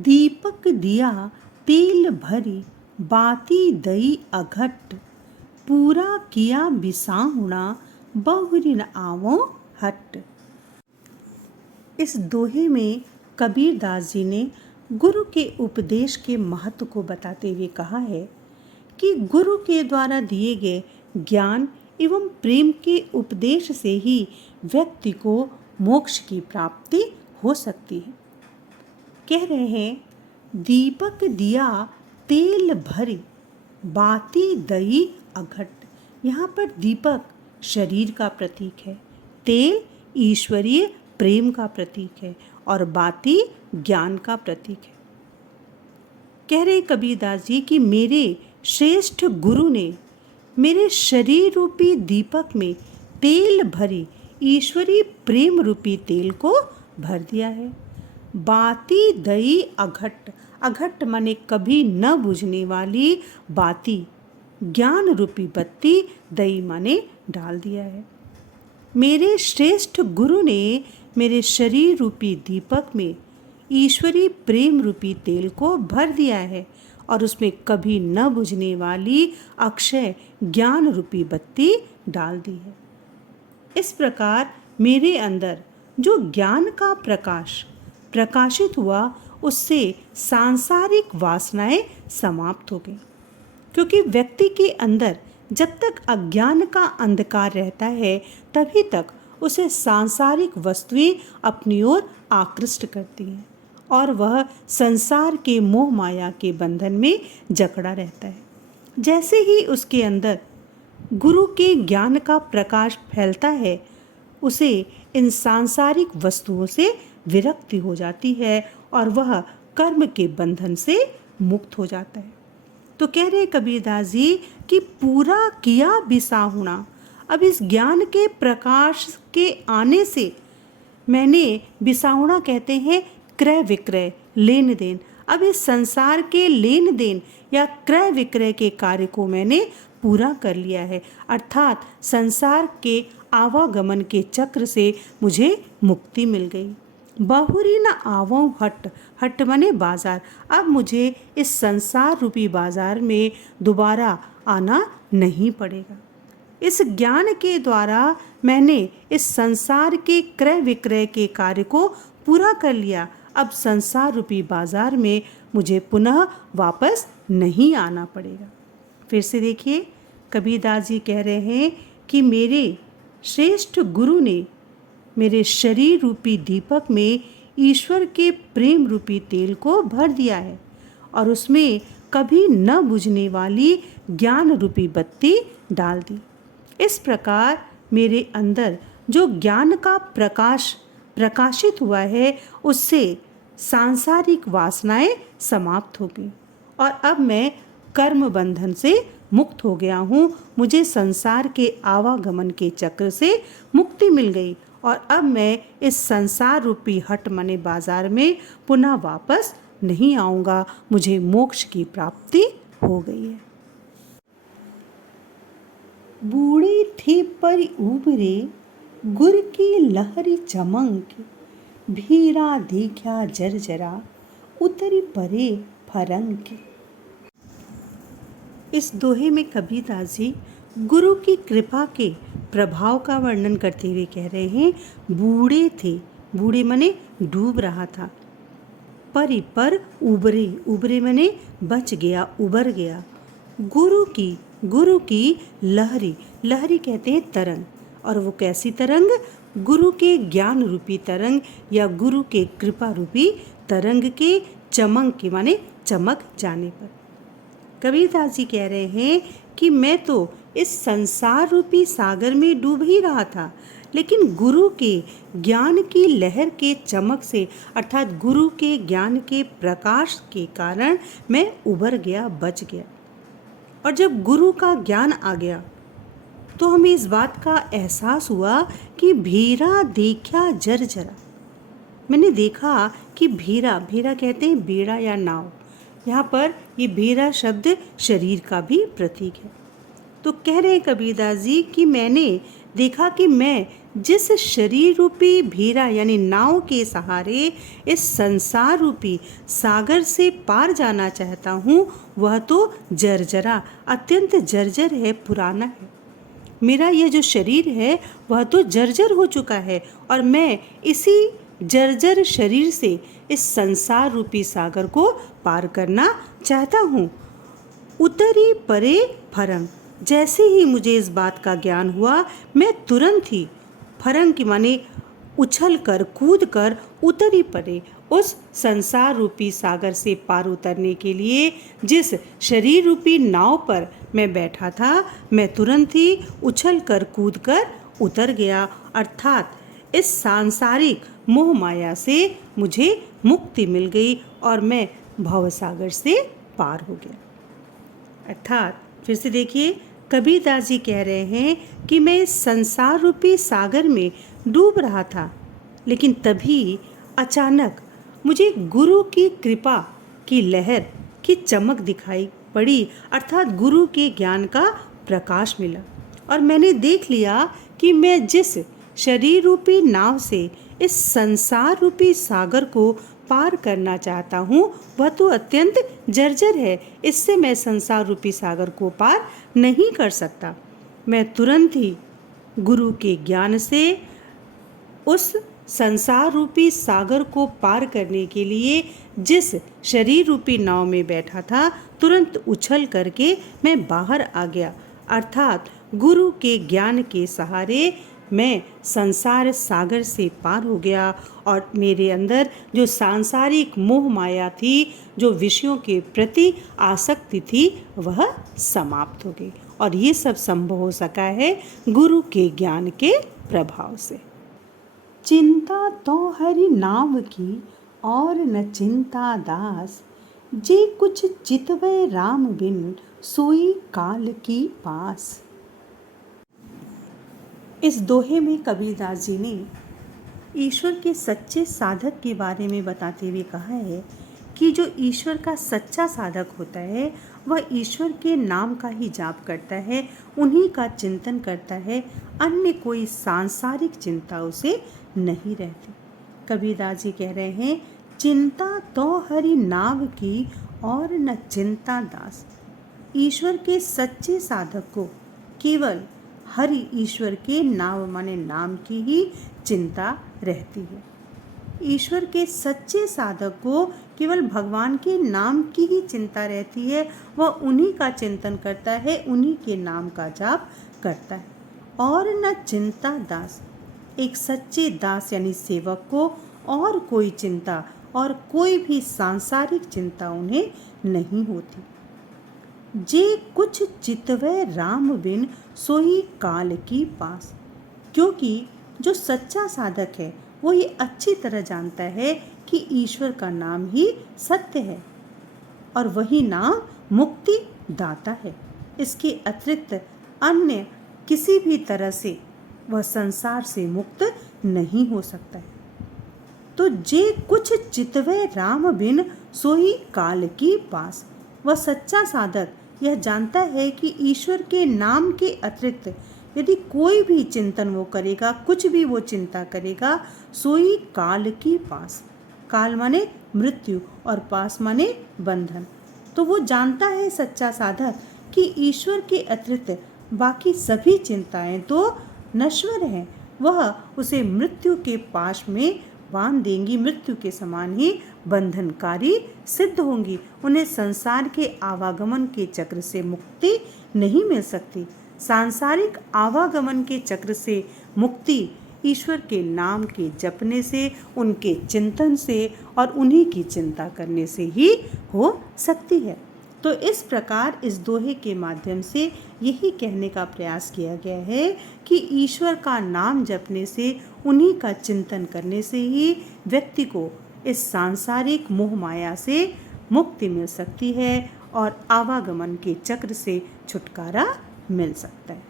दीपक दिया तेल भरी, बाती दई अघट, पूरा किया बिसाहुणा, बहुरी न आवो हट। इस दोहे में कबीर दास जी ने गुरु के उपदेश के महत्व को बताते हुए कहा है कि गुरु के द्वारा दिए गए ज्ञान एवं प्रेम के उपदेश से ही व्यक्ति को मोक्ष की प्राप्ति हो सकती है। कह रहे हैं दीपक दिया तेल भरी, बाती दई अघट। यहाँ पर दीपक शरीर का प्रतीक है, तेल ईश्वरीय प्रेम का प्रतीक है और बाती ज्ञान का प्रतीक है। कह रहे कबीरदास जी कि मेरे श्रेष्ठ गुरु ने मेरे शरीर रूपी दीपक में तेल भरी ईश्वरीय प्रेम रूपी तेल को भर दिया है। बाती दई अघट, अघट माने कभी न बुझने वाली बाती, ज्ञान रूपी बत्ती, दई माने डाल दिया है। मेरे श्रेष्ठ गुरु ने मेरे शरीर रूपी दीपक में ईश्वरीय प्रेम रूपी तेल को भर दिया है और उसमें कभी न बुझने वाली अक्षय ज्ञान रूपी बत्ती डाल दी है। इस प्रकार मेरे अंदर जो ज्ञान का प्रकाश प्रकाशित हुआ, उससे सांसारिक वासनाएं समाप्त हो गई। क्योंकि व्यक्ति के अंदर जब तक अज्ञान का अंधकार रहता है तभी तक उसे सांसारिक वस्तुएं अपनी ओर आकृष्ट करती हैं और वह संसार के मोह माया के बंधन में जकड़ा रहता है। जैसे ही उसके अंदर गुरु के ज्ञान का प्रकाश फैलता है, उसे इन सांसारिक वस्तुओं से विरक्ति हो जाती है और वह कर्म के बंधन से मुक्त हो जाता है। तो कह रहे कबीरदास जी कि पूरा किया बिसाहुणा। अब इस ज्ञान के प्रकाश के आने से मैंने, बिसाहुणा कहते हैं क्रय विक्रय, लेन देन, अब इस संसार के लेन देन या क्रय विक्रय के कार्य को मैंने पूरा कर लिया है। अर्थात संसार के आवागमन के चक्र से मुझे मुक्ति मिल गई। बहुरी न आवों हट, हट माने बाजार। अब मुझे इस संसार रूपी बाजार में दोबारा आना नहीं पड़ेगा। इस ज्ञान के द्वारा मैंने इस संसार के क्रय विक्रय के कार्य को पूरा कर लिया। अब संसार रूपी बाजार में मुझे पुनः वापस नहीं आना पड़ेगा। फिर से देखिए, कबीरदास जी कह रहे हैं कि मेरे श्रेष्ठ गुरु ने मेरे शरीर रूपी दीपक में ईश्वर के प्रेम रूपी तेल को भर दिया है और उसमें कभी न बुझने वाली ज्ञान रूपी बत्ती डाल दी। इस प्रकार मेरे अंदर जो ज्ञान का प्रकाश प्रकाशित हुआ है, उससे सांसारिक वासनाएं समाप्त हो गई और अब मैं कर्म बंधन से मुक्त हो गया हूँ। मुझे संसार के आवागमन के चक्र से मुक्ति मिल गई और अब मैं इस संसार रूपी हट मने बाजार में पुनः वापस नहीं आऊँगा। मुझे मोक्ष की प्राप्ति हो गई है। बूढ़े थे पर उबरे, गुर की लहरी चमक, भीरा देखा जरजरा, उतरी परे फरंक। इस दोहे में कबीरदास जी गुरु की कृपा के प्रभाव का वर्णन करते हुए कह रहे हैं बूढ़े थे, बूढ़े मने डूब रहा था, पर उबरे, उबरे मने बच गया, उबर गया। गुरु की लहरी, लहरी कहते हैं तरंग, और वो कैसी तरंग? गुरु के ज्ञान रूपी तरंग या गुरु के कृपा रूपी तरंग के चमक के माने चमक जाने पर। कबीरदास जी कह रहे हैं कि मैं तो इस संसार रूपी सागर में डूब ही रहा था, लेकिन गुरु के ज्ञान की लहर के चमक से अर्थात गुरु के ज्ञान के प्रकाश के कारण मैं उबर गया, बच गया। और जब गुरु का ज्ञान आ गया तो हमें इस बात का एहसास हुआ कि भीरा देखा जरजरा। मैंने देखा कि भीरा, भीरा कहते हैं बेड़ा या नाव, यहाँ पर ये भीरा शब्द शरीर का भी प्रतीक है। तो कह रहे हैं कबीरदास जी कि मैंने देखा कि मैं जिस शरीर रूपी भीरा यानी नाव के सहारे इस संसार रूपी सागर से पार जाना चाहता हूँ, वह तो जर्जरा, अत्यंत जर्जर है, पुराना है। मेरा यह जो शरीर है वह तो जर्जर हो चुका है और मैं इसी जर्जर शरीर से इस संसार रूपी सागर को पार करना चाहता हूँ। उतरी परे फरंग। जैसे ही मुझे इस बात का ज्ञान हुआ, मैं तुरंत ही, फरंग की माने उछल कर कूद कर, उतरी परे उस संसार रूपी सागर से पार उतरने के लिए जिस शरीर रूपी नाव पर मैं बैठा था, मैं तुरंत ही उछल कर कूद कर उतर गया। अर्थात इस सांसारिक मोह माया से मुझे मुक्ति मिल गई और मैं भवसागर से पार हो गया। अर्थात फिर से देखिए, कबीरदास जी कह रहे हैं कि मैं इस संसार रूपी सागर में डूब रहा था, लेकिन तभी अचानक मुझे गुरु की कृपा की लहर की चमक दिखाई पड़ी, अर्थात गुरु के ज्ञान का प्रकाश मिला और मैंने देख लिया कि मैं जिस शरीर रूपी नाव से इस संसार रूपी सागर को पार करना चाहता हूँ, वह तो अत्यंत जर्जर है। इससे मैं संसार रूपी सागर को पार नहीं कर सकता। मैं तुरंत ही गुरु के ज्ञान से उस संसार रूपी सागर को पार करने के लिए जिस शरीर रूपी नाव में बैठा था, तुरंत उछल करके मैं बाहर आ गया। अर्थात गुरु के ज्ञान के सहारे मैं संसार सागर से पार हो गया और मेरे अंदर जो सांसारिक मोह माया थी, जो विषयों के प्रति आसक्ति थी, वह समाप्त हो गई। और ये सब संभव हो सका है गुरु के ज्ञान के प्रभाव से। चिंता तो हरि नाम की और न चिंता दास, जे कुछ चितवै राम बिन सोई काल की पास। इस दोहे में कबीरदास जी ने ईश्वर के सच्चे साधक के बारे में बताते हुए कहा है कि जो ईश्वर का सच्चा साधक होता है वह ईश्वर के नाम का ही जाप करता है, उन्हीं का चिंतन करता है, अन्य कोई सांसारिक चिंता उसे नहीं रहती। कबीरदास जी कह रहे हैं, चिंता तो हरि नाम की और न चिंता दास। ईश्वर के सच्चे साधक को केवल हरि ईश्वर के नाम माने नाम की ही चिंता रहती है। ईश्वर के सच्चे साधक को केवल भगवान के नाम की ही चिंता रहती है। वह उन्हीं का चिंतन करता है, उन्हीं के नाम का जाप करता है। और न चिंता दास, एक सच्चे दास यानी सेवक को और कोई चिंता और कोई भी सांसारिक चिंता उन्हें नहीं होती। जे कुछ चितवै राम बिन सोई काल की पास, क्योंकि जो सच्चा साधक है वो ये अच्छी तरह जानता है कि ईश्वर का नाम ही सत्य है और वही नाम मुक्ति दाता है। इसके अतिरिक्त अन्य किसी भी तरह से वह संसार से मुक्त नहीं हो सकता है। तो जे कुछ चितवै राम बिन सोई काल की पास, वह सच्चा साधक यह जानता है कि ईश्वर के नाम के अतिरिक्त यदि कोई भी चिंतन वो करेगा, कुछ भी वो चिंता करेगा, सोई काल की पास, काल माने मृत्यु और पास माने बंधन। तो वो जानता है सच्चा साधक कि ईश्वर के अतिरिक्त बाकी सभी चिंताएं तो नश्वर हैं, वह उसे मृत्यु के पाश में बांध देंगी, मृत्यु के समान ही बंधनकारी सिद्ध होंगी। उन्हें संसार के आवागमन के चक्र से मुक्ति नहीं मिल सकती। सांसारिक आवागमन के चक्र से मुक्ति ईश्वर के नाम के जपने से, उनके चिंतन से और उन्हीं की चिंता करने से ही हो सकती है। तो इस प्रकार इस दोहे के माध्यम से यही कहने का प्रयास किया गया है कि ईश्वर का नाम जपने से, उन्हीं का चिंतन करने से ही व्यक्ति को इस सांसारिक मोह माया से मुक्ति मिल सकती है और आवागमन के चक्र से छुटकारा मिल सकता है।